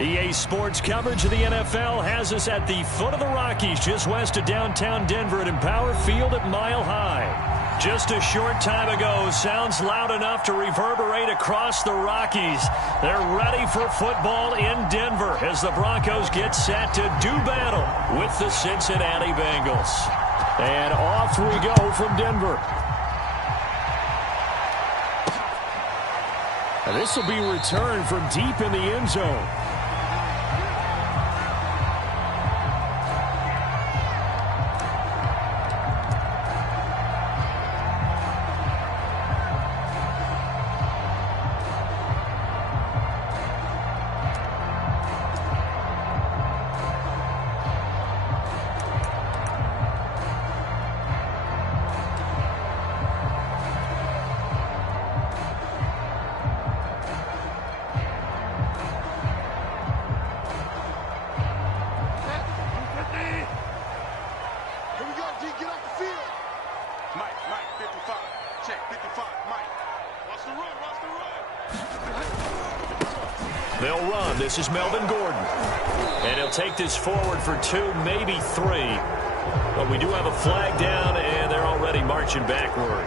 EA Sports coverage of the NFL has us at the foot of the Rockies, just west of downtown Denver at Empower Field at Mile High. Just a short time ago, sounds loud enough to reverberate across the Rockies. They're ready for football in Denver as the Broncos get set to do battle with the Cincinnati Bengals. And off we go from Denver. And this will be returned from deep in the end zone. They'll run. This is Melvin Gordon. And he'll take this forward for 2, maybe 3. But we do have a flag down, and they're already marching backward.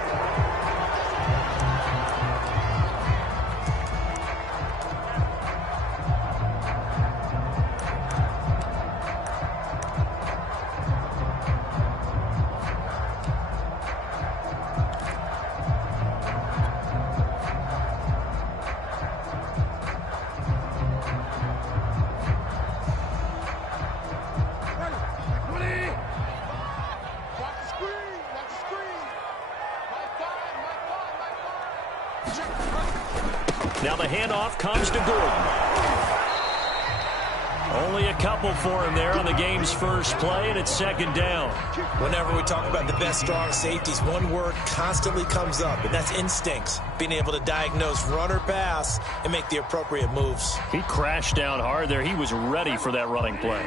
Now the handoff comes to Gordon. Only a couple for him there on the game's first play, and it's second down. Whenever we talk about the best strong safeties, one word constantly comes up, and that's instincts. Being able to diagnose run or pass and make the appropriate moves. He crashed down hard there. He was ready for that running play.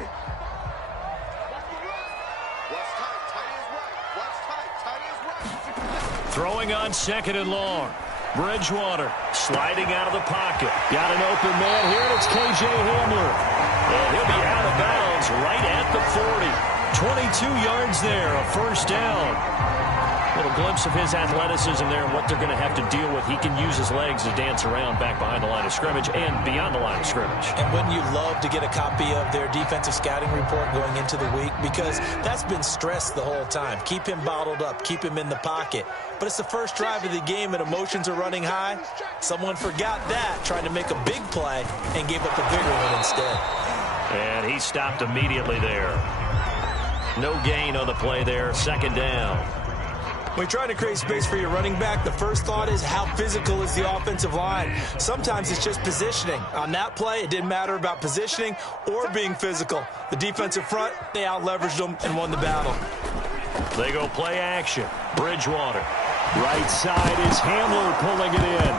Throwing on second and long. Bridgewater sliding out of the pocket. Got an open man here, and it's KJ Hamler. And he'll be out of bounds right at the 40. 22 yards there, a first down. Little glimpse of his athleticism there and what they're going to have to deal with. He can use his legs to dance around back behind the line of scrimmage and beyond the line of scrimmage. And wouldn't you love to get a copy of their defensive scouting report going into the week? Because that's been stressed the whole time. Keep him bottled up. Keep him in the pocket. But it's the first drive of the game and emotions are running high. Someone forgot that, trying to make a big play and gave up a bigger one instead. And he stopped immediately there. No gain on the play there. Second down. When you're trying to create space for your running back, the first thought is how physical is the offensive line. Sometimes it's just positioning. On that play, it didn't matter about positioning or being physical. The defensive front, they out-leveraged them and won the battle. They go play action. Bridgewater. Right side is Hamler pulling it in.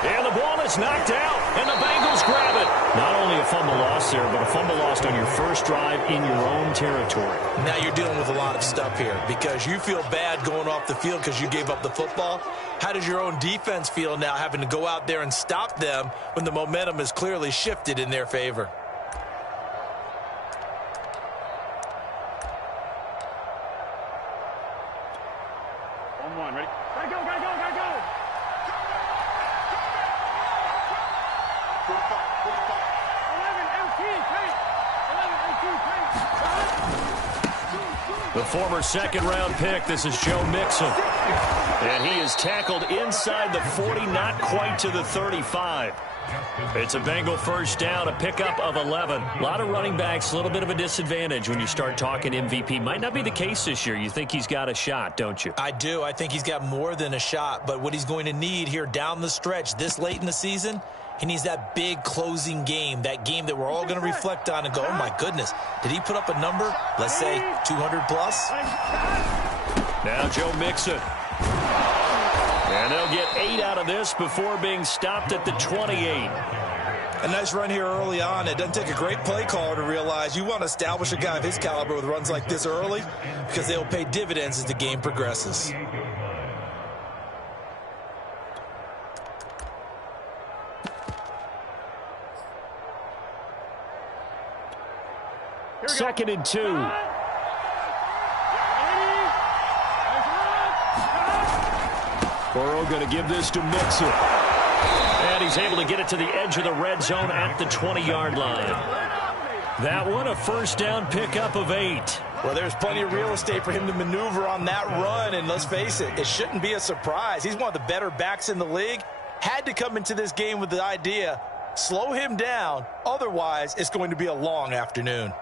And the ball is knocked out, and the Bengals grab it. Not only a fumble loss there, but a fumble lost on your first drive in your own territory. Now you're dealing with a lot of stuff here because you feel bad going off the field because you gave up the football. How does your own defense feel now having to go out there and stop them when the momentum is clearly shifted in their favor? On 1, ready? Gotta go, gotta go, gotta go! 11 The former second-round pick, this is Joe Mixon. And he is tackled inside the 40, not quite to the 35. It's a Bengal first down, a pickup of 11. A lot of running backs, a little bit of a disadvantage when you start talking MVP. Might not be the case this year. You think he's got a shot, don't you? I do. I think he's got more than a shot. But what he's going to need here down the stretch this late in the season, he needs that big closing game, that game that we're all going to reflect on and go, oh, my goodness, did he put up a number, let's say 200 plus? Now Joe Mixon. And they'll get 8 out of this before being stopped at the 28. A nice run here early on. It doesn't take a great play caller to realize you want to establish a guy of his caliber with runs like this early because they'll pay dividends as the game progresses. 2nd and 2. Burrow going to give this to Mixon. And he's able to get it to the edge of the red zone at the 20-yard line. That one, a first down pickup of 8. Well, there's plenty of real estate for him to maneuver on that run, and let's face it, it shouldn't be a surprise. He's one of the better backs in the league. Had to come into this game with the idea, slow him down, otherwise it's going to be a long afternoon.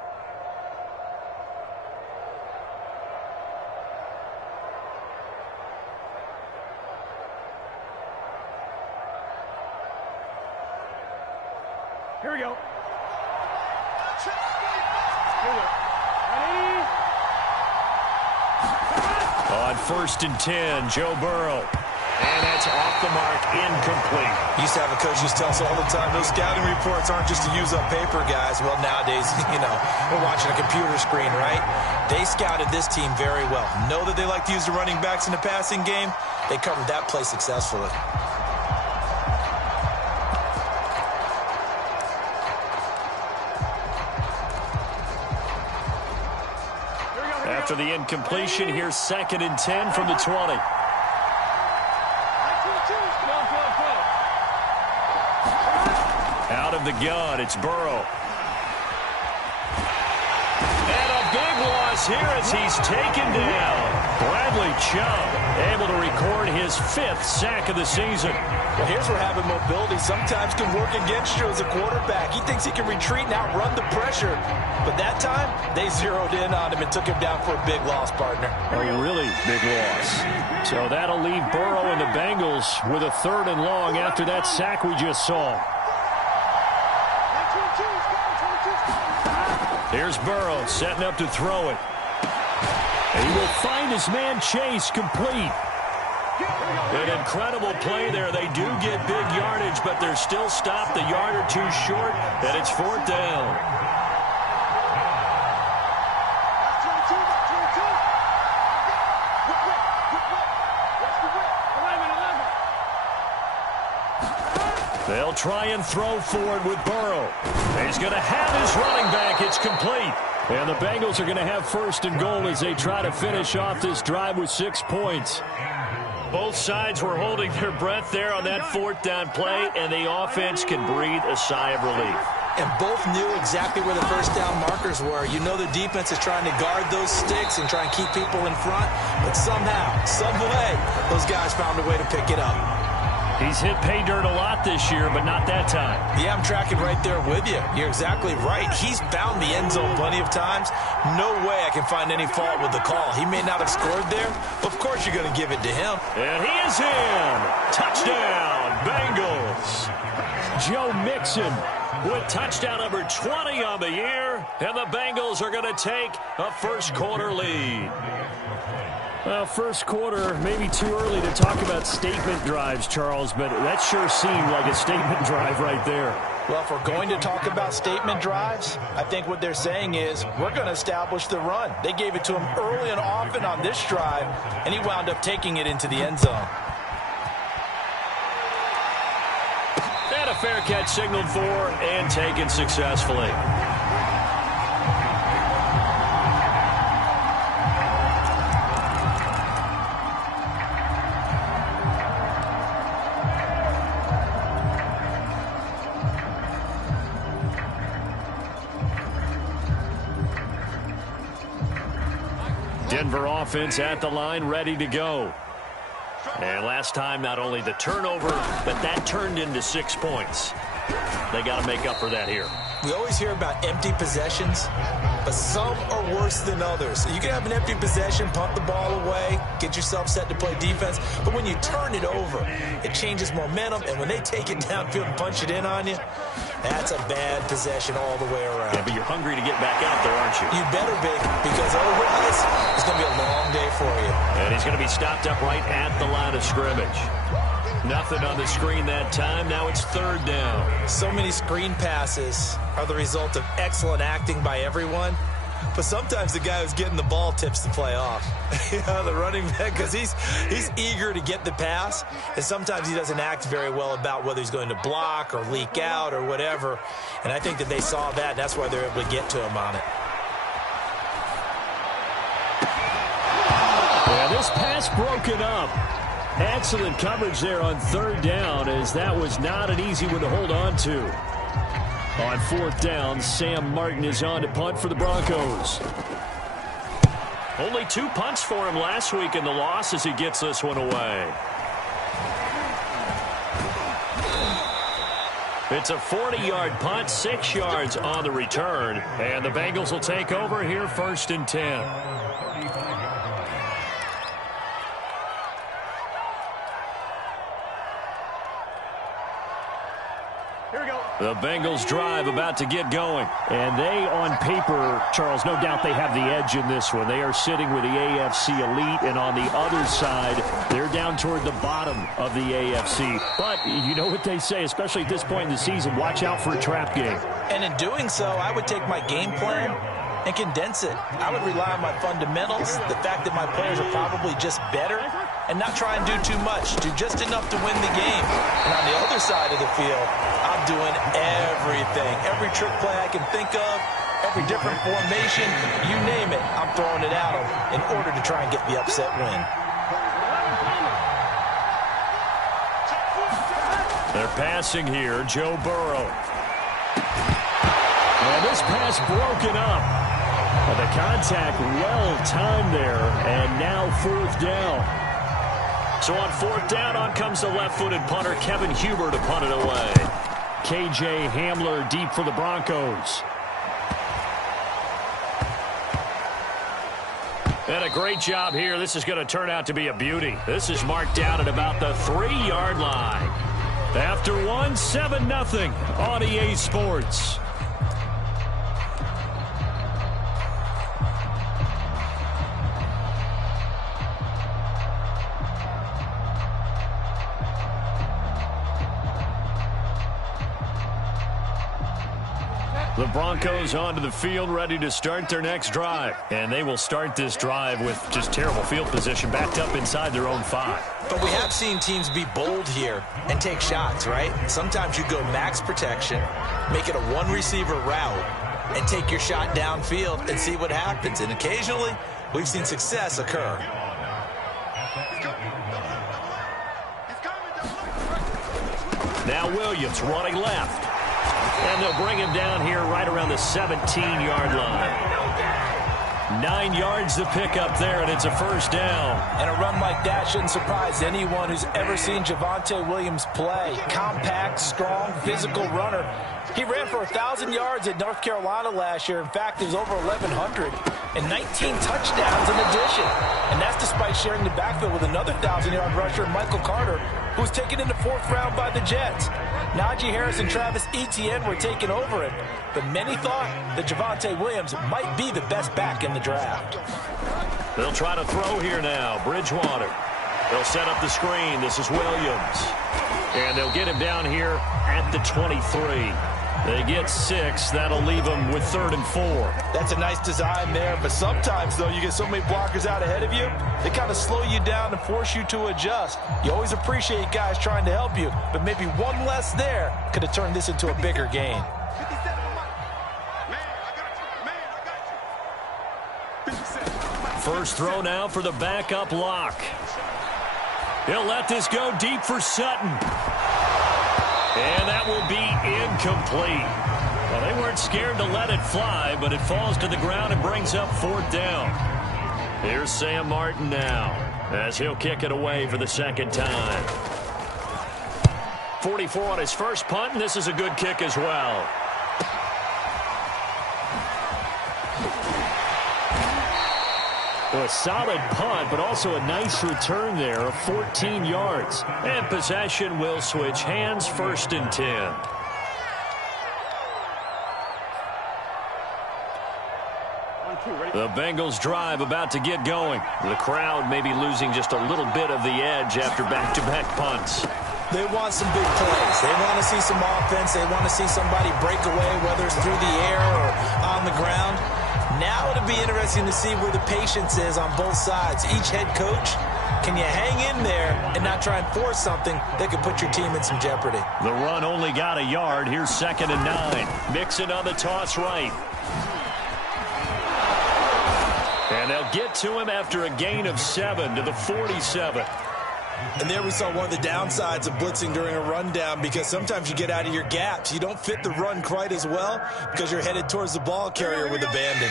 Here we go. On 1st and 10, Joe Burrow. And that's off the mark, incomplete. Used to have a coach who tells us all the time, those scouting reports aren't just to use up paper, guys. Well, nowadays, we're watching a computer screen, right? They scouted this team very well. Know that they like to use the running backs in the passing game. They covered that play successfully. After the incompletion, here's 2nd and 10 from the 20. Out of the gun, it's Burrow. And a big loss here as he's taken down. Bradley Chubb able to record his 5th sack of the season. Well, here's where having mobility sometimes can work against you as a quarterback. He thinks he can retreat and outrun the pressure. But that time, they zeroed in on him and took him down for a big loss, partner. A really big loss. So that'll leave Burrow and the Bengals with a 3rd and long after that sack we just saw. Here's Burrow setting up to throw it. And he will find his man Chase complete. An incredible play there. They do get big yardage, but they're still stopped a yard or two short, and it's 4th down. They'll try and throw forward with Burrow. He's going to have his running back. It's complete. And the Bengals are going to have 1st and goal as they try to finish off this drive with 6 points. Both sides were holding their breath there on that 4th down play, and the offense can breathe a sigh of relief. And both knew exactly where the first down markers were. You know the defense is trying to guard those sticks and try and keep people in front, but somehow, some way, those guys found a way to pick it up. He's hit pay dirt a lot this year, but not that time. Yeah, I'm tracking right there with you. You're exactly right. He's found the end zone plenty of times. No way I can find any fault with the call. He may not have scored there, but of course you're going to give it to him. And he is in. Touchdown, Bengals. Joe Mixon with touchdown number 20 on the year, and the Bengals are going to take a 1st quarter lead. Well, 1st quarter, maybe too early to talk about statement drives, Charles, but that sure seemed like a statement drive right there. Well, if we're going to talk about statement drives, I think what they're saying is we're going to establish the run. They gave it to him early and often on this drive, and he wound up taking it into the end zone. And a fair catch signaled for and taken successfully. Denver offense at the line, ready to go. And last time, not only the turnover, but that turned into 6 points. They got to make up for that here. We always hear about empty possessions, but some are worse than others. You can have an empty possession, punt the ball away, get yourself set to play defense, but when you turn it over, it changes momentum, and when they take it downfield and punch it in on you, that's a bad possession all the way around. Yeah, but you're hungry to get back out there, aren't you? You better be, because otherwise, it's going to be a long day for you. And he's going to be stopped up right at the line of scrimmage. Nothing on the screen that time. Now it's 3rd down. So many screen passes are the result of excellent acting by everyone. But sometimes the guy who's getting the ball tips the play off. The running back, because he's eager to get the pass, and sometimes he doesn't act very well about whether he's going to block or leak out or whatever. And I think that they saw that, and that's why they're able to get to him on it. And this pass broken up. Excellent coverage there on third down, as that was not an easy one to hold on to. On fourth down, Sam Martin is on to punt for the Broncos. Only 2 punts for him last week in the loss as he gets this one away. It's a 40-yard punt, 6 yards on the return, and the Bengals will take over here 1st and 10. The Bengals drive about to get going. And they, on paper, Charles, no doubt they have the edge in this one. They are sitting with the AFC elite, and on the other side, they're down toward the bottom of the AFC. But you know what they say, especially at this point in the season, watch out for a trap game. And in doing so, I would take my game plan and condense it. I would rely on my fundamentals, the fact that my players are probably just better, and not try and do too much, do just enough to win the game. And on the other side of the field, I'm doing everything. Every trick play I can think of, every different formation, you name it, I'm throwing it at them in order to try and get the upset win. They're passing here, Joe Burrow. And this pass broken up. The contact well-timed there, and now 4th down. So on 4th down, on comes the left-footed punter, Kevin Huber, to punt it away. KJ Hamler deep for the Broncos. And a great job here. This is going to turn out to be a beauty. This is marked down at about the 3-yard line. After one, 7-0 on EA Sports. The Broncos onto the field, ready to start their next drive. And they will start this drive with just terrible field position, backed up inside their own 5. But we have seen teams be bold here and take shots, right? Sometimes you go max protection, make it a one-receiver route, and take your shot downfield and see what happens. And occasionally, we've seen success occur. Now Williams running left. And they'll bring him down here right around the 17-yard line. 9 yards to pick up there, and it's a 1st down. And a run like that shouldn't surprise anyone who's ever seen Javonte Williams play. Compact, strong, physical runner. He ran for 1,000 yards at North Carolina last year. In fact, it was over 1,100 and 19 touchdowns in addition. And that's despite sharing the backfield with another 1,000-yard rusher, Michael Carter, who was taken in the 4th round by the Jets. Najee Harris and Travis Etienne were taking over him, but many thought that Javonte Williams might be the best back in the draft. They'll try to throw here now. Bridgewater. They'll set up the screen. This is Williams. And they'll get him down here at the 23. They get 6. That'll leave them with 3rd and 4. That's a nice design there, but sometimes, though, you get so many blockers out ahead of you, they kind of slow you down and force you to adjust. You always appreciate guys trying to help you, but maybe one less there could have turned this into a bigger game. First throw now for the backup lock. He'll let this go deep for Sutton. And that will be incomplete. Well, they weren't scared to let it fly, but it falls to the ground and brings up 4th down. Here's Sam Martin now, as he'll kick it away for the 2nd time. 44 on his first punt, and this is a good kick as well. A solid punt, but also a nice return there of 14 yards. And possession will switch hands, 1st and 10. The Bengals drive about to get going. The crowd may be losing just a little bit of the edge after back-to-back punts. They want some big plays. They want to see some offense. They want to see somebody break away, whether it's through the air or on the ground. Now it'll be interesting to see where the patience is on both sides. Each head coach, can you hang in there and not try and force something that could put your team in some jeopardy? The run only got a yard. Here's 2nd and 9. Mixon on the toss right. And they'll get to him after a gain of 7 to the 47. And there we saw one of the downsides of blitzing during a rundown, because sometimes you get out of your gaps. You don't fit the run quite as well because you're headed towards the ball carrier with abandon.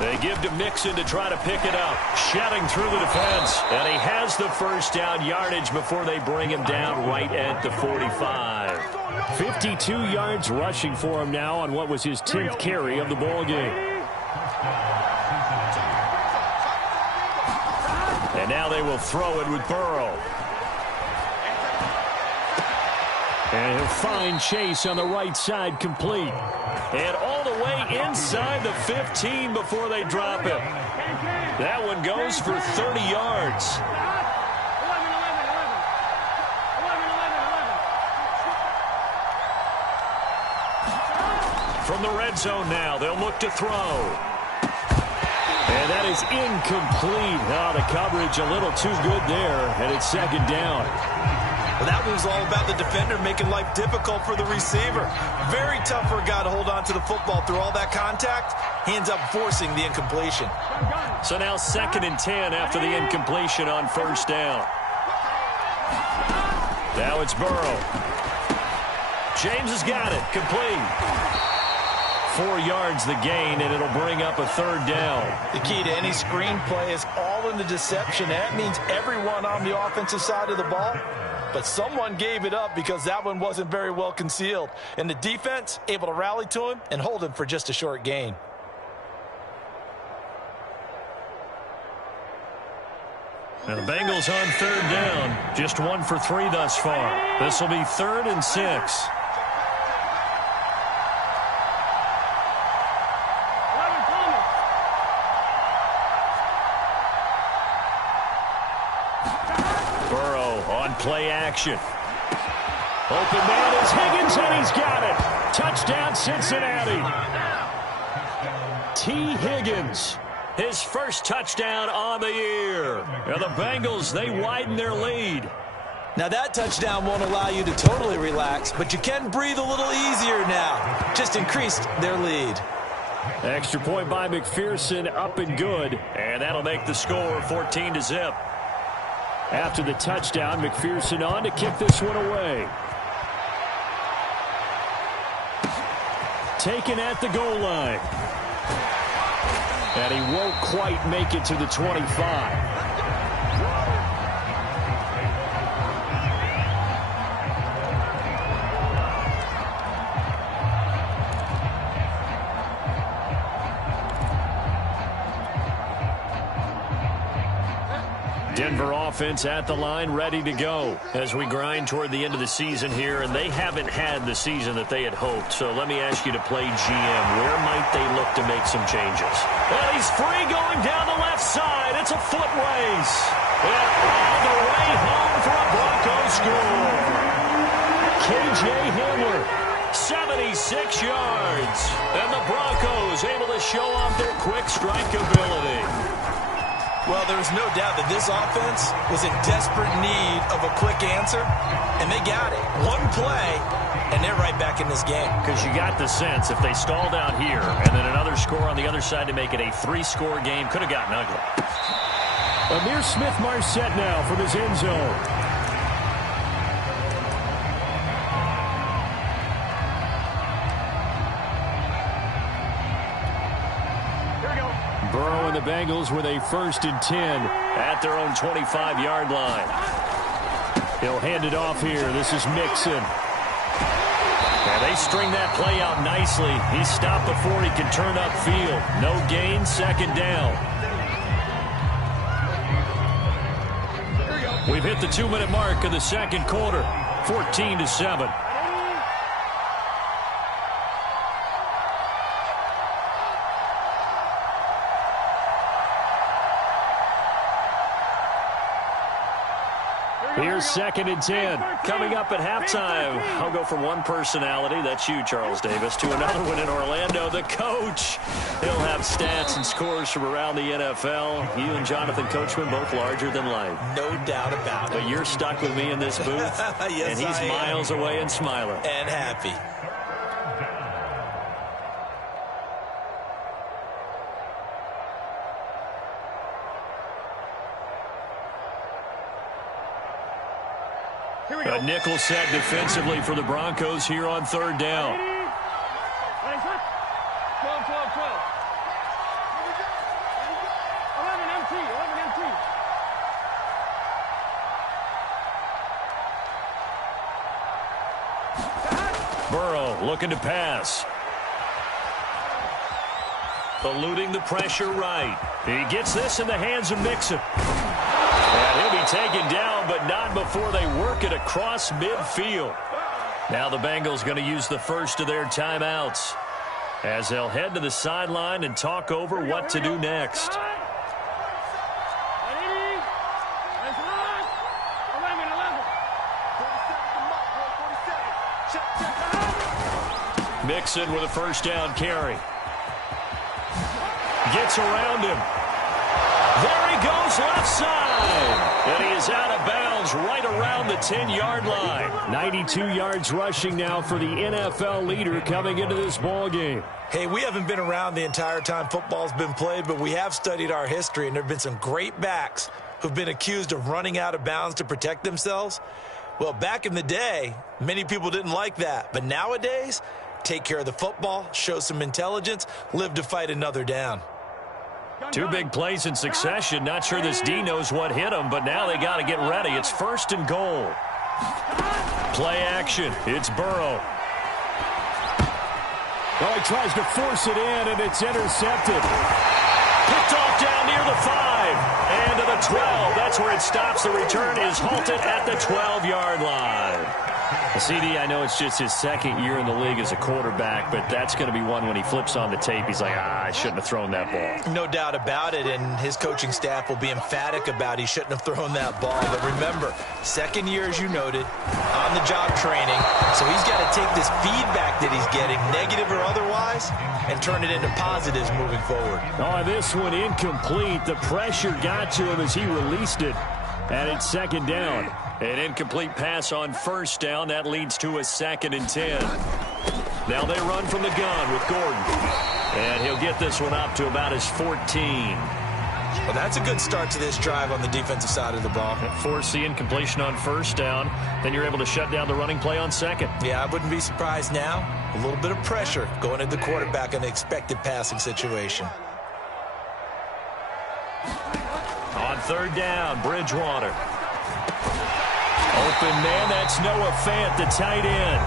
They give to Mixon to try to pick it up. Shedding through the defense. And he has the first down yardage before they bring him down right at the 45. 52 yards rushing for him now on what was his 10th carry of the ball game. And now they will throw it with Burrow. And he'll find Chase on the right side, complete. And all the way inside the 15 before they drop him. That one goes for 30 yards. From the red zone now, they'll look to throw. And that is incomplete. Oh, the coverage a little too good there, and it's second down. Well, that was all about the defender making life difficult for the receiver. Very tough for a guy to hold on to the football through all that contact. He ends up forcing the incompletion. So now 2nd and 10 after the incompletion on first down. Now it's Burrow. James has got it. Complete. 4 yards the gain, and it'll bring up a 3rd down. The key to any screenplay is all in the deception. That means everyone on the offensive side of the ball, but someone gave it up because that one wasn't very well concealed. And the defense able to rally to him and hold him for just a short gain. And the Bengals on 3rd down. Just 1 for 3 thus far. This will be 3rd and 6. Play action. Open man is Higgins, and he's got it. Touchdown, Cincinnati. T. Higgins, his first touchdown on the year. And the Bengals, they widen their lead. Now that touchdown won't allow you to totally relax, but you can breathe a little easier now. Just increased their lead. Extra point by McPherson, up and good. And that'll make the score 14-0. After the touchdown, McPherson on to kick this one away. Taken at the goal line. And he won't quite make it to the 25. Denver offense at the line, ready to go as we grind toward the end of the season here, and they haven't had the season that they had hoped. So let me ask you to play GM. Where might they look to make some changes? Well, he's free going down the left side. It's a foot race. And all the way home for a Broncos score. K.J. Hamler, 76 yards. And the Broncos able to show off their quick strike ability. Well, there's no doubt that this offense was in desperate need of a quick answer, and they got it. One play, and they're right back in this game. Because you got the sense if they stalled out here and then another score on the other side to make it a 3-score game, could have gotten ugly. Amir Smith-Marset now from his end zone. Burrow and the Bengals with a 1st and 10 at their own 25-yard line. He'll hand it off here. This is Mixon. And they string that play out nicely. He stopped before he could turn upfield. No gain, 2nd down. We've hit the 2-minute mark of the 2nd quarter. 14-7. Here's 2nd and 10. Coming up at halftime, I'll go from one personality, that's you, Charles Davis, to another one in Orlando, the coach. He'll have stats and scores from around the NFL. You and Jonathan Coachman, both larger than life. No doubt about it. But you're stuck with me in this booth, yes, and he's miles away and smiling. And happy. A nickel set defensively for the Broncos here on third down. 12, 12, 12. 11 MT, 11 MT. Burrow looking to pass. Eluding the pressure right. He gets this in the hands of Mixon. And he'll be taken down, but not before they work it across midfield. Now the Bengals going to use the first of their timeouts as they'll head to the sideline and talk over what to do next. Mixon with a first down carry. Gets around him. There he goes left side. And he is out of bounds right around the 10-yard line. 92 yards rushing now for the NFL leader coming into this ball game. Hey, we haven't been around the entire time football's been played, but we have studied our history, and there have been some great backs who've been accused of running out of bounds to protect themselves. Well, back in the day, many people didn't like that. But nowadays, take care of the football, show some intelligence, live to fight another down. Two big plays in succession. Not sure this D knows what hit him, but now they got to get ready. It's first and goal. Play action. It's Burrow. Well, he tries to force it in, and it's intercepted. Picked off down near the 5 and to the 12. That's where it stops. The return is halted at the 12-yard line. CD, I know it's just his second year in the league as a quarterback, but that's going to be one when he flips on the tape. He's like, I shouldn't have thrown that ball. No doubt about it, and his coaching staff will be emphatic about he shouldn't have thrown that ball. But remember, second year, as you noted, on-the-job training, so he's got to take this feedback that he's getting, negative or otherwise, and turn it into positives moving forward. Oh, this one incomplete. The pressure got to him as he released it, and it's second down. An incomplete pass on first down. That leads to a 2nd and 10. Now they run from the gun with Gordon. And he'll get this one up to about his 14. Well, that's a good start to this drive on the defensive side of the ball. Force the incompletion on first down. Then you're able to shut down the running play on second. Yeah, I wouldn't be surprised now. A little bit of pressure going at the quarterback in the expected passing situation. On third down, Bridgewater. Open man, that's Noah Fant, the tight end.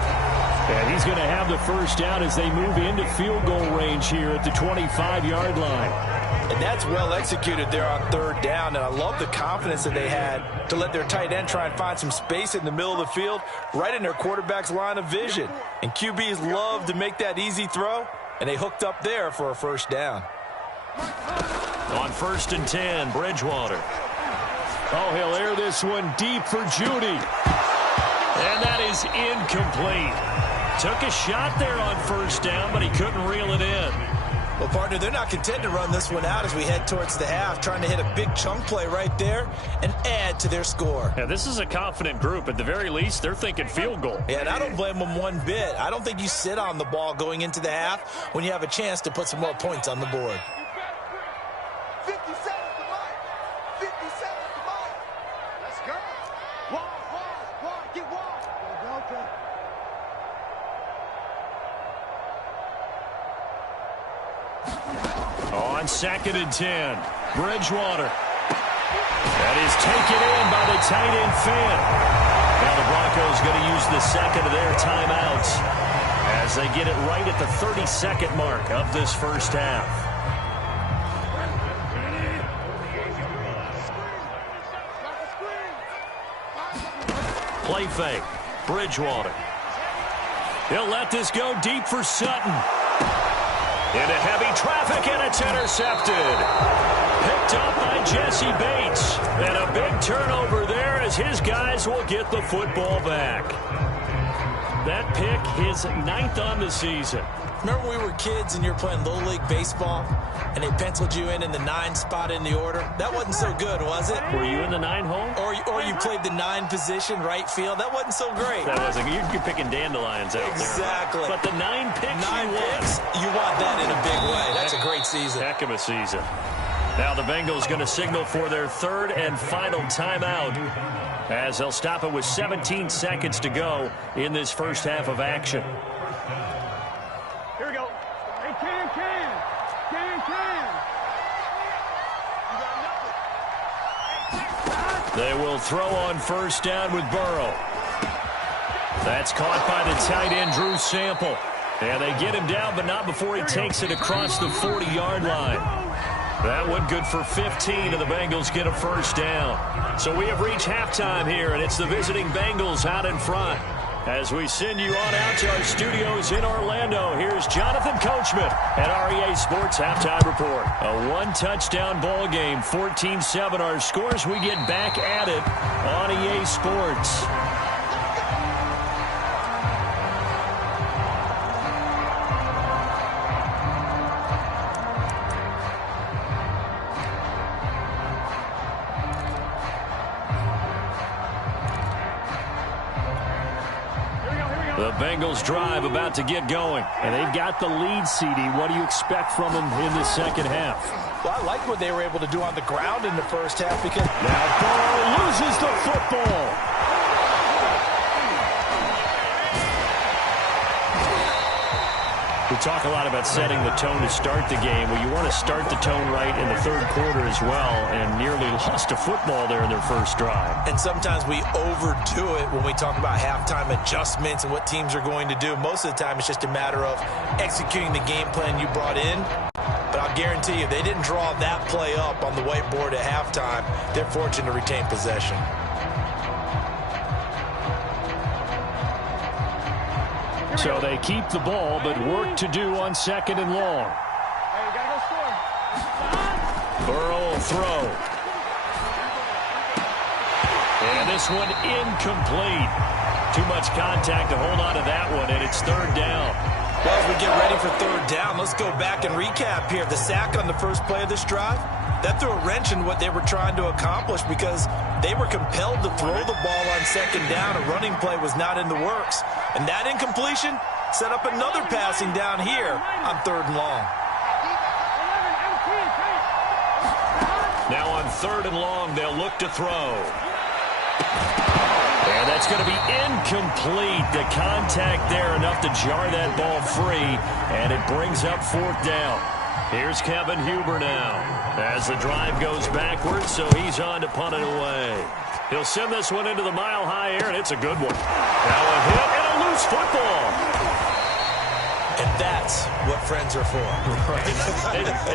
And he's going to have the first down as they move into field goal range here at the 25-yard line. And that's well executed there on third down. And I love the confidence that they had to let their tight end try and find some space in the middle of the field, right in their quarterback's line of vision. And QBs love to make that easy throw, and they hooked up there for a first down. On 1st and 10, Bridgewater. Oh, he'll air this one deep for Judy. And that is incomplete. Took a shot there on first down, but he couldn't reel it in. Well, partner, they're not content to run this one out as we head towards the half, trying to hit a big chunk play right there and add to their score. Yeah, this is a confident group. At the very least, they're thinking field goal. Yeah, and I don't blame them one bit. I don't think you sit on the ball going into the half when you have a chance to put some more points on the board. 50 seconds to life. 50 seconds to life. Let's go. Wide, get wide. Okay. On 2nd and 10, Bridgewater. That is taken in by the tight end Fant. Now the Broncos going to use the second of their timeouts as they get it right at the 30-second mark of this first half. Play fake. Bridgewater. He'll let this go deep for Sutton. Into heavy traffic, and it's intercepted. Picked up by Jesse Bates. And a big turnover there as his guys will get the football back. That pick, his 9th on the season. Remember we were kids and you were playing Little League Baseball and they penciled you in the 9 spot in the order? That wasn't so good, was it? Were you in the 9 hole? Or you played the 9 position, right field? That wasn't so great. That wasn't. You're picking dandelions out exactly. There. But the 9 picks 9 picks, you want that in a big way. That's a great season. Heck of a season. Now the Bengals going to signal for their 3rd and final timeout as they'll stop it with 17 seconds to go in this first half of action. Here we go. Hey, Can. They will throw on first down with Burrow. That's caught by the tight end, Drew Sample. And they get him down, but not before he takes it across the 40-yard line. That one good for 15, and the Bengals get a first down. So we have reached halftime here, and it's the visiting Bengals out in front. As we send you on out to our studios in Orlando, here's Jonathan Coachman at REA Sports Halftime Report. A one-touchdown ball game, 14-7 our scores. We get back at it on EA Sports. The Bengals drive about to get going, and they've got the lead, CD. What do you expect from them in the second half? Well, I like what they were able to do on the ground in the first half because now Burrow loses the football. We talk a lot about setting the tone to start the game. Well, you want to start the tone right in the third quarter as well, and nearly lost a football there in their first drive. And sometimes we overdo it when we talk about halftime adjustments and what teams are going to do. Most of the time, it's just a matter of executing the game plan you brought in. But I'll guarantee you, they didn't draw that play up on the whiteboard at halftime. They're fortunate to retain possession. So they keep the ball, but work to do on second and long. Hey, you gotta go score. Burrow will throw. And this one incomplete. Too much contact to hold on to that one, and it's third down. Well, as we get ready for third down, let's go back and recap here. The sack on the first play of this drive, that threw a wrench in what they were trying to accomplish because they were compelled to throw the ball on second down. A running play was not in the works. And that incompletion set up another passing down here on third and long. Now on third and long, they'll look to throw. And that's going to be incomplete. The contact there enough to jar that ball free, and it brings up fourth down. Here's Kevin Huber now as the drive goes backwards, so he's on to punt it away. He'll send this one into the mile-high air, and it's a good one. Now a hit and a loose football. And that's what friends are for. Right.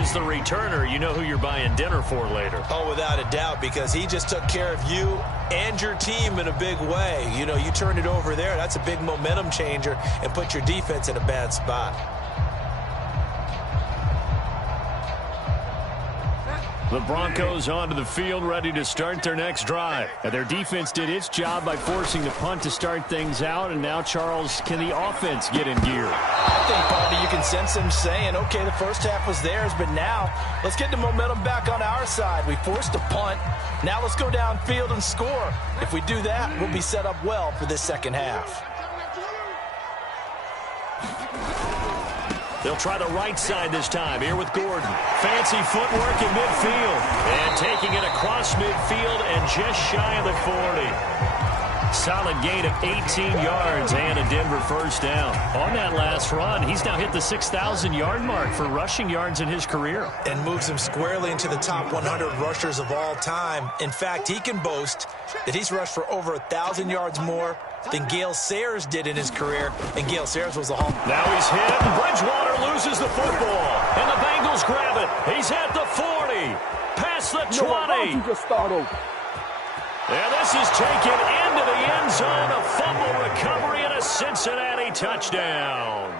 As the returner, you know who you're buying dinner for later. Oh, without a doubt, because he just took care of you and your team in a big way. You know, you turn it over there, that's a big momentum changer, and put your defense in a bad spot. The Broncos onto the field, ready to start their next drive. And their defense did its job by forcing the punt to start things out. And now, Charles, can the offense get in gear? I think, Baldy, you can sense them saying, okay, the first half was theirs, but now let's get the momentum back on our side. We forced a punt. Now let's go downfield and score. If we do that, we'll be set up well for this second half. They'll try the right side this time. Here with Gordon. Fancy footwork in midfield. And taking it across midfield and just shy of the 40. Solid gain of 18 yards and a Denver first down. On that last run, he's now hit the 6,000-yard mark for rushing yards in his career. And moves him squarely into the top 100 rushers of all time. In fact, he can boast that he's rushed for over 1,000 yards more than Gale Sayers did in his career, and Gale Sayers was a home. Now he's hit, and Bridgewater loses the football, and the Bengals grab it. He's at the 40, past the 20. And this is taken into the end zone, a fumble recovery, and a Cincinnati touchdown.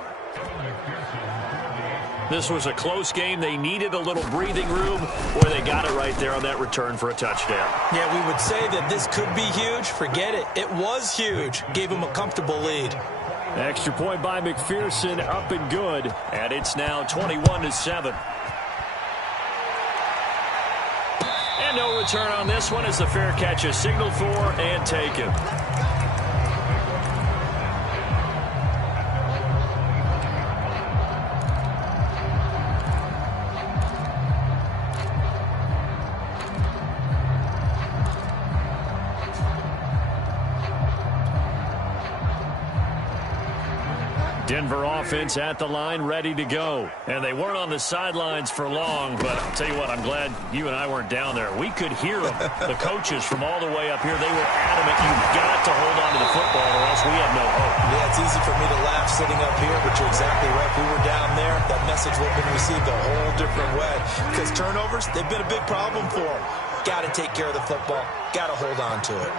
This was a close game. They needed a little breathing room, where they got it right there on that return for a touchdown. Yeah, we would say that this could be huge. Forget it. It was huge. Gave him a comfortable lead. Extra point by McPherson, up and good. And it's now 21-7. And no return on this one as the fair catch is signaled for and taken. Denver offense at the line, ready to go. And they weren't on the sidelines for long, but I'll tell you what, I'm glad you and I weren't down there. We could hear them, the coaches from all the way up here. They were adamant, you've got to hold on to the football or else we have no hope. Yeah, it's easy for me to laugh sitting up here, but you're exactly right. If we were down there, that message would have been received a whole different way. Because turnovers, they've been a big problem for them. Got to take care of the football. Got to hold on to it.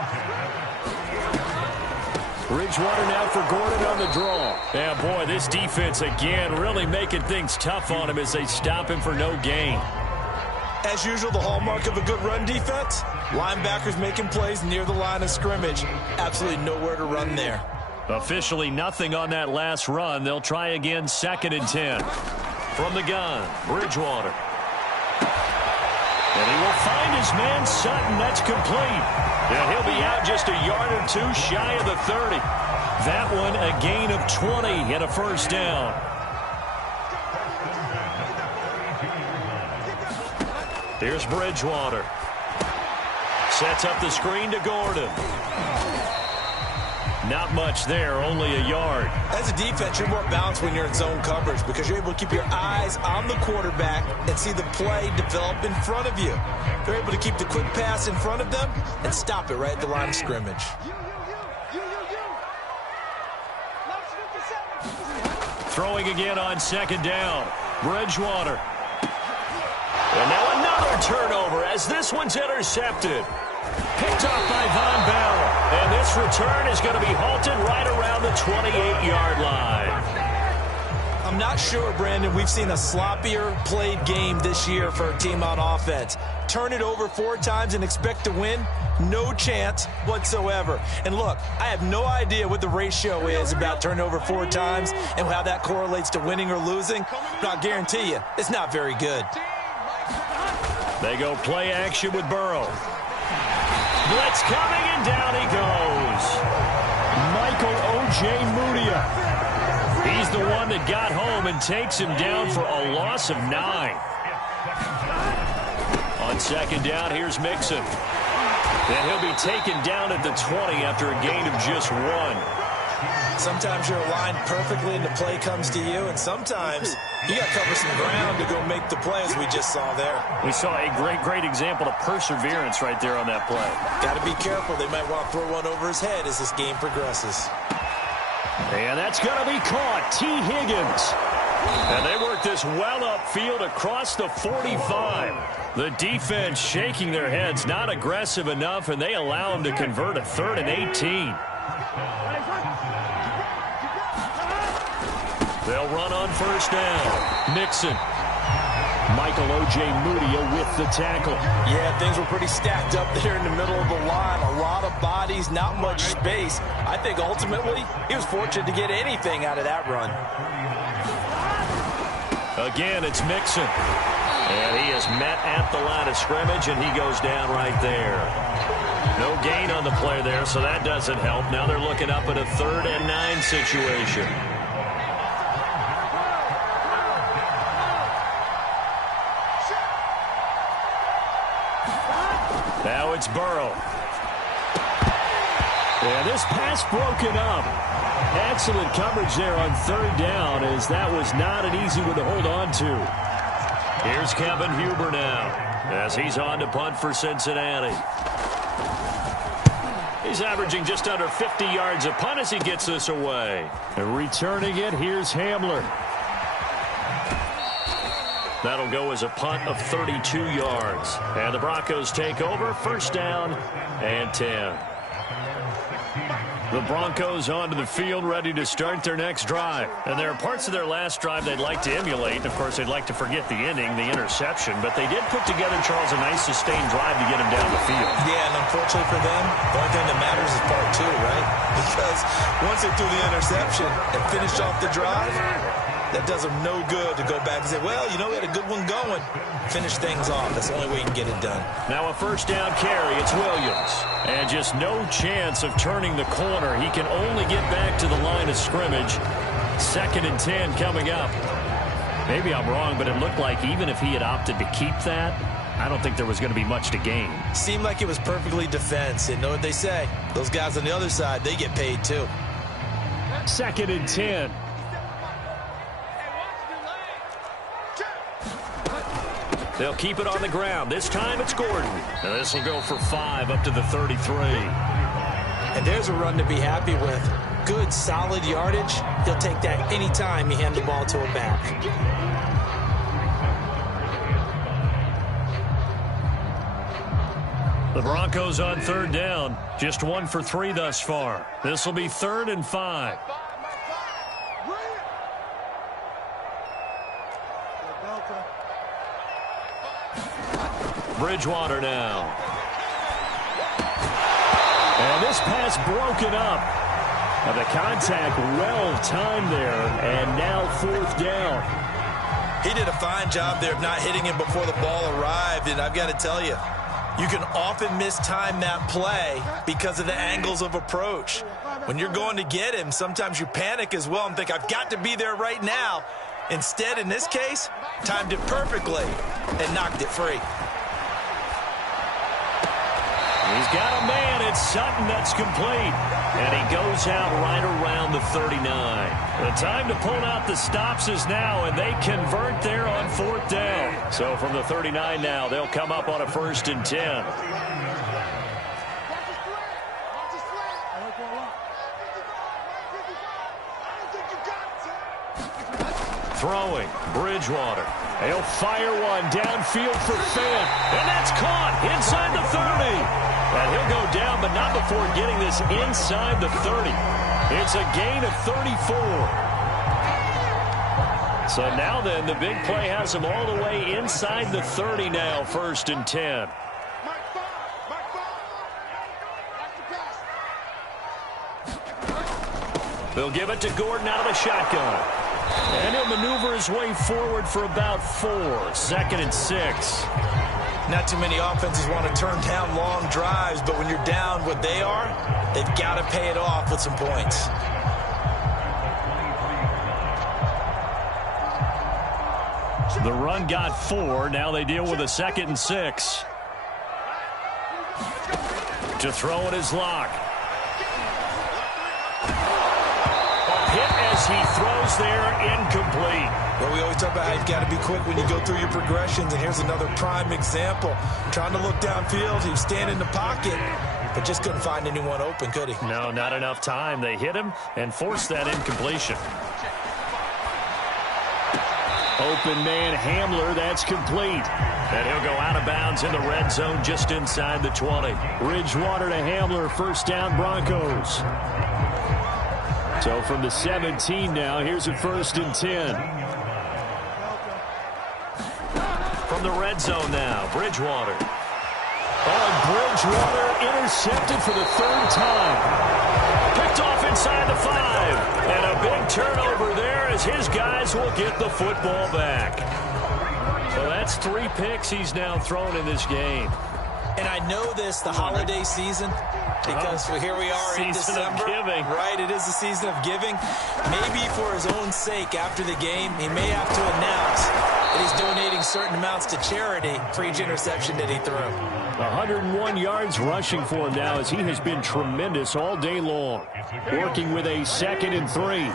Bridgewater now for Gordon on the draw. Yeah, boy, this defense again really making things tough on him as they stop him for no gain. As usual, the hallmark of a good run defense, linebackers making plays near the line of scrimmage. Absolutely nowhere to run there. Officially nothing on that last run. They'll try again, 2nd and 10. From the gun, Bridgewater. And he will find his man Sutton. That's complete. And he'll be out just a yard or two shy of the 30. That one a gain of 20 and a first down. Here's Bridgewater. Sets up the screen to Gordon. Not much there, only a yard. As a defense, you're more balanced when you're in zone coverage because you're able to keep your eyes on the quarterback and see the play develop in front of you. They're able to keep the quick pass in front of them and stop it right at the line of scrimmage. Throwing again on 2nd down. Bridgewater. And now another turnover as this one's intercepted. Picked off by Von Bell. And this return is going to be halted right around the 28-yard line. I'm not sure, Brandon, we've seen a sloppier played game this year for a team on offense. Turn it over 4 times and expect to win? No chance whatsoever. And look, I have no idea what the ratio is about turning over 4 times and how that correlates to winning or losing, but I'll guarantee you it's not very good. They go play action with Burrow. Blitz coming, and down he goes. Michael O.J. Mudia. He's the one that got home and takes him down for a loss of 9. On 2nd down, here's Mixon. And he'll be taken down at the 20 after a gain of just 1. Sometimes you're aligned perfectly and the play comes to you, and sometimes you got to cover some ground to go make the play, as we just saw there. We saw a great example of perseverance right there on that play. Got to be careful. They might want to throw one over his head as this game progresses. And that's going to be caught. T. Higgins. And they work this well upfield across the 45. The defense shaking their heads, not aggressive enough, and they allow him to convert a 3rd and 18. They'll run on 1st down. Mixon. Michael O.J. Mudia with the tackle. Yeah, things were pretty stacked up there in the middle of the line. A lot of bodies, not much space. I think ultimately he was fortunate to get anything out of that run. Again, it's Mixon. And he is met at the line of scrimmage, and he goes down right there. No gain on the play there, so that doesn't help. Now they're looking up at a 3rd and 9 situation. Now it's Burrow. Yeah, this pass broken up. Excellent coverage there on 3rd down, as that was not an easy one to hold on to. Here's Kevin Huber now as he's on to punt for Cincinnati. He's averaging just under 50 yards a punt as he gets this away. And returning it, here's Hamler. That'll go as a punt of 32 yards. And the Broncos take over, 1st down and 10. The Broncos onto the field, ready to start their next drive. And there are parts of their last drive they'd like to emulate. Of course, they'd like to forget the ending, the interception. But they did put together, Charles, a nice sustained drive to get him down the field. Yeah, and unfortunately for them, the only thing that matters is part 2, right? Because once they threw the interception and finished off the drive, that does them no good to go back and say, well, you know, we had a good one going. Finish things off. That's the only way you can get it done. Now a 1st down carry. It's Williams. And just no chance of turning the corner. He can only get back to the line of scrimmage. 2nd and 10 coming up. Maybe I'm wrong, but it looked like even if he had opted to keep that, I don't think there was going to be much to gain. Seemed like it was perfectly defense. And know what they say? Those guys on the other side, they get paid too. 2nd and 10. They'll keep it on the ground. This time it's Gordon. And this will go for 5 up to the 33. And there's a run to be happy with. Good, solid yardage. He'll take that anytime you hand the ball to a back. The Broncos on 3rd down. Just 1 for 3 thus far. This will be 3rd and 5. Bridgewater now. And this pass broken up. And the contact well timed there. And now 4th down. He did a fine job there of not hitting him before the ball arrived. And I've got to tell you, you can often mistime that play because of the angles of approach. When you're going to get him, sometimes you panic as well and think, I've got to be there right now. Instead, in this case, timed it perfectly and knocked it free. He's got a man. It's Sutton that's complete. And he goes out right around the 39. The time to pull out the stops is now, and they convert there on 4th down. So from the 39 now, they'll come up on a 1st and 10. Throwing, Bridgewater. He'll fire one downfield for Fant. And that's caught inside the 30. And he'll go down, but not before getting this inside the 30. It's a gain of 34. So now then, the big play has him all the way inside the 30 now, 1st and 10. They'll give it to Gordon out of the shotgun. And he'll maneuver his way forward for about 4. 2nd and 6. Not too many offenses want to turn down long drives, but when you're down what they are, they've got to pay it off with some points. The run got 4. Now they deal with a 2nd and 6. To throw it is Locke. Hit as he throws there, incomplete. Well, we always talk about how you've got to be quick when you go through your progressions, and here's another prime example. Trying to look downfield, he was standing in the pocket, but just couldn't find anyone open, could he? No, not enough time. They hit him and forced that incompletion. Open man Hamler, that's complete. And he'll go out of bounds in the red zone just inside the 20. Bridgewater to Hamler, 1st down Broncos. So from the 17 now, here's a 1st and 10. From the red zone now, Bridgewater. Oh, Bridgewater intercepted for the 3rd time. Picked off inside the 5. And a big turnover there as his guys will get the football back. So that's 3 picks he's now thrown in this game. And I know this, the holiday season, because here we are in December. Giving. Right, it is the season of giving. Maybe for his own sake after the game, he may have to announce that he's donating certain amounts to charity for each interception that he threw. 101 yards rushing for him now as he has been tremendous all day long. Working with a 2nd and 3.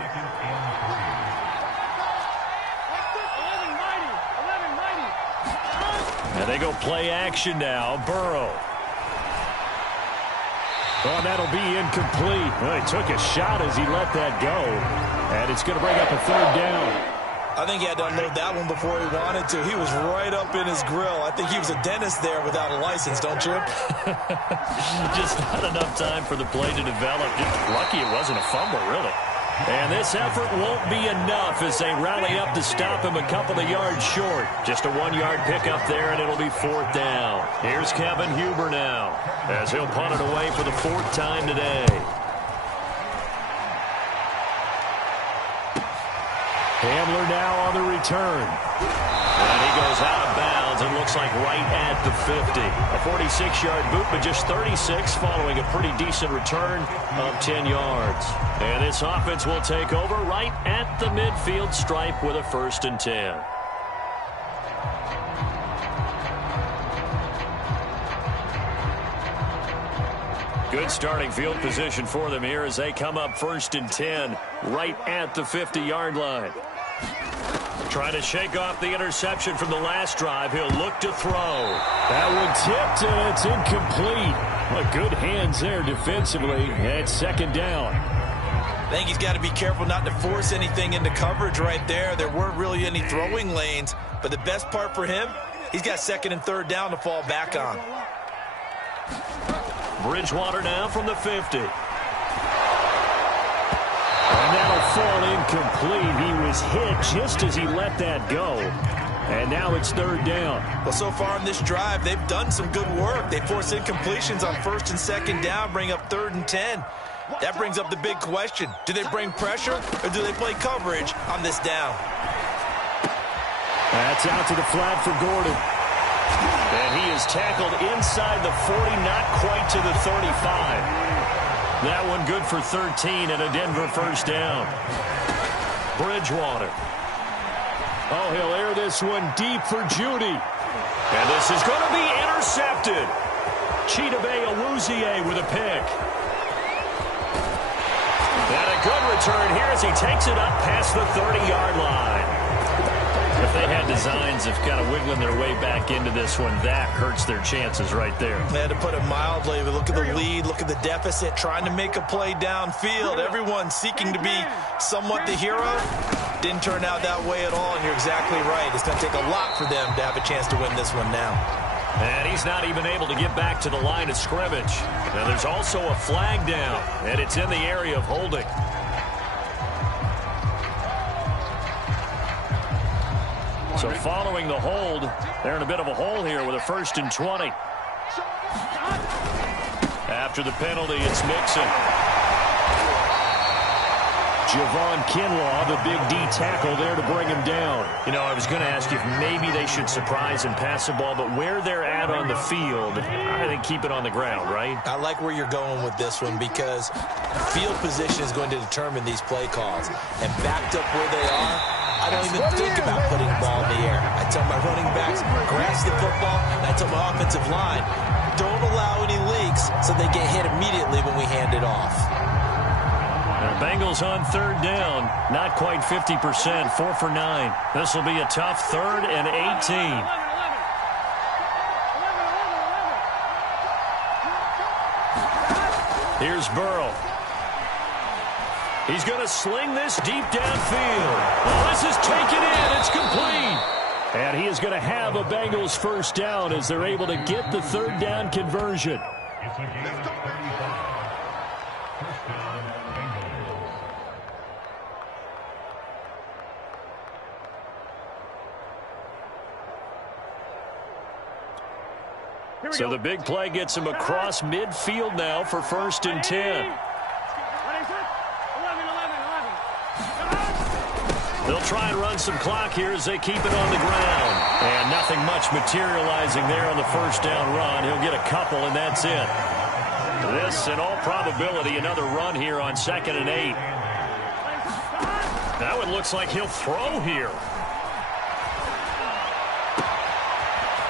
And they go play action now. Burrow. Oh, that'll be incomplete. Well, he took a shot as he let that go. And it's going to bring up a 3rd down. I think he had to unload that one before he wanted to. He was right up in his grill. I think he was a dentist there without a license, don't you? Just not enough time for the play to develop. Just lucky it wasn't a fumble, really. And this effort won't be enough as they rally up to stop him a couple of yards short. Just a 1-yard pickup there, and it'll be 4th down. Here's Kevin Huber now as he'll punt it away for the 4th time today. Hamler now on the return. And he goes out of bounds and looks like right at the 50. A 46-yard boot, but just 36 following a pretty decent return of 10 yards. And this offense will take over right at the midfield stripe with a 1st and 10. Good starting field position for them here as they come up 1st and 10 right at the 50-yard line. Trying to shake off the interception from the last drive. He'll look to throw. That one tipped, and it's incomplete. But good hands there defensively at second down. I think he's got to be careful not to force anything into coverage right there. There weren't really any throwing lanes, but the best part for him, he's got second and third down to fall back on. Bridgewater now from the 50. And that'll fall incomplete. He was hit just as he let that go. And now it's third down. Well, so far in this drive, they've done some good work. They force incompletions on first and second down, bring up 3rd and 10. That brings up the big question. Do they bring pressure or do they play coverage on this down? That's out to the flat for Gordon. And he is tackled inside the 40, not quite to the 35. That one good for 13 and a Denver first down. Bridgewater. Oh, he'll air this one deep for Judy. And this is going to be intercepted. Cheddaman91's with a pick. And a good return here as he takes it up past the 30-yard line. If they had designs of kind of wiggling their way back into this one, that hurts their chances right there. They had to put it mildly, but look at the lead, look at the deficit, trying to make a play downfield. Everyone seeking to be somewhat the hero. Didn't turn out that way at all, and you're exactly right. It's going to take a lot for them to have a chance to win this one now. And he's not even able to get back to the line of scrimmage. Now there's also a flag down, and it's in the area of holding. So following the hold, they're in a bit of a hole here with a 1st and 20. After the penalty, it's Mixon. Javon Kinlaw, the big D tackle there to bring him down. You know, I was going to ask you if maybe they should surprise and pass the ball, but where they're at on the field, I think keep it on the ground, right? I like where you're going with this one because field position is going to determine these play calls. And backed up where they are, I don't even think about putting the ball in the air. I tell my running backs, grasp the football, and I tell my offensive line, don't allow any leaks so they get hit immediately when we hand it off. Bengals on 3rd down, not quite 50%, 4 for 9. This will be a tough 3rd and 18. Here's Burrow. He's going to sling this deep downfield. Well, this is taken in. It's complete. And he is going to have a Bengals first down as they're able to get the 3rd down conversion. So the big play gets him across midfield now for 1st and 10. They'll try and run some clock here as they keep it on the ground. And nothing much materializing there on the first down run. He'll get a couple, and that's it. This, in all probability, another run here on 2nd and 8. That one looks like he'll throw here.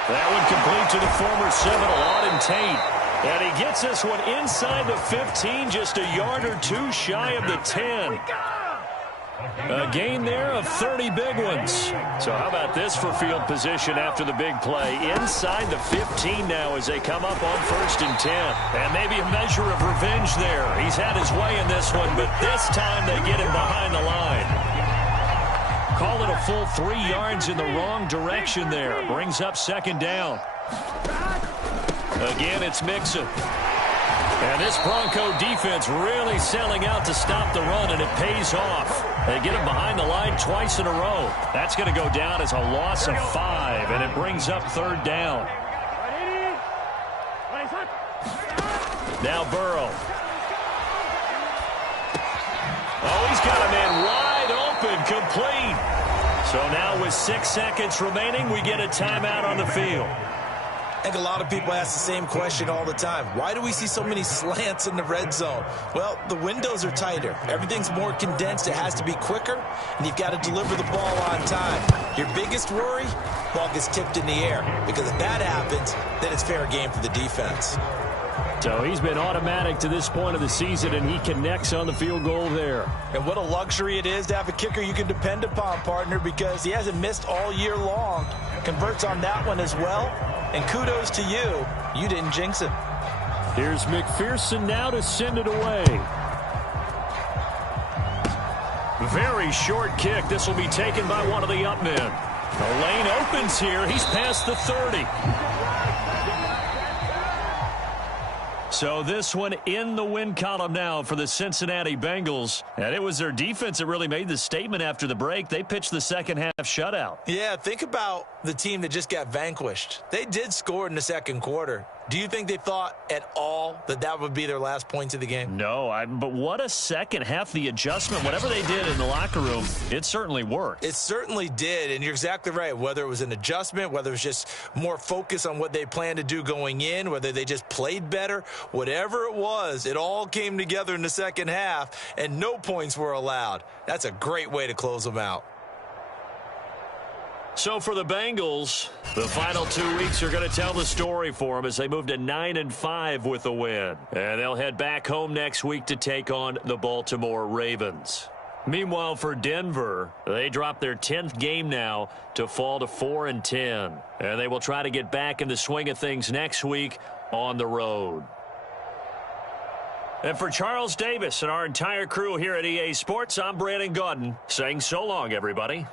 That one complete to the former Seminole, Auden Tate. And he gets this one inside the 15, just a yard or two shy of the 10. A gain there of 30 big ones. So how about this for field position after the big play? Inside the 15 now as they come up on 1st and 10. And maybe a measure of revenge there. He's had his way in this one, but this time they get him behind the line. Call it a full 3 yards in the wrong direction there. Brings up 2nd down. Again, it's Mixon. And this Bronco defense really selling out to stop the run, and it pays off. They get him behind the line twice in a row. That's going to go down as a loss of 5, and it brings up 3rd down. Now Burrow. Oh, he's got a man wide open, complete. So now with 6 seconds remaining, we get a timeout on the field. I think a lot of people ask the same question all the time. Why do we see so many slants in the red zone? Well, the windows are tighter. Everything's more condensed. It has to be quicker, and you've got to deliver the ball on time. Your biggest worry? Ball gets tipped in the air, because if that happens, then it's fair game for the defense. So he's been automatic to this point of the season, and he connects on the field goal there. And what a luxury it is to have a kicker you can depend upon, partner, because he hasn't missed all year long. Converts on that one as well. And kudos to you. You didn't jinx it. Here's McPherson now to send it away. Very short kick. This will be taken by one of the up men. The lane opens here. He's past the 30. So this one in the win column now for the Cincinnati Bengals. And it was their defense that really made the statement after the break. They pitched the second half shutout. Yeah, think about the team that just got vanquished. They did score in the second quarter. Do you think they thought at all that that would be their last points of the game? No, but what a second half. The adjustment, whatever they did in the locker room, it certainly worked. It certainly did, and you're exactly right. Whether it was an adjustment, whether it was just more focus on what they planned to do going in, whether they just played better, whatever it was, it all came together in the second half, and no points were allowed. That's a great way to close them out. So for the Bengals, the final 2 weeks are going to tell the story for them as they move to 9-5 with a win. And they'll head back home next week to take on the Baltimore Ravens. Meanwhile, for Denver, they drop their 10th game now to fall to 4-10. And they will try to get back in the swing of things next week on the road. And for Charles Davis and our entire crew here at EA Sports, I'm Brandon Gaudin saying so long, everybody.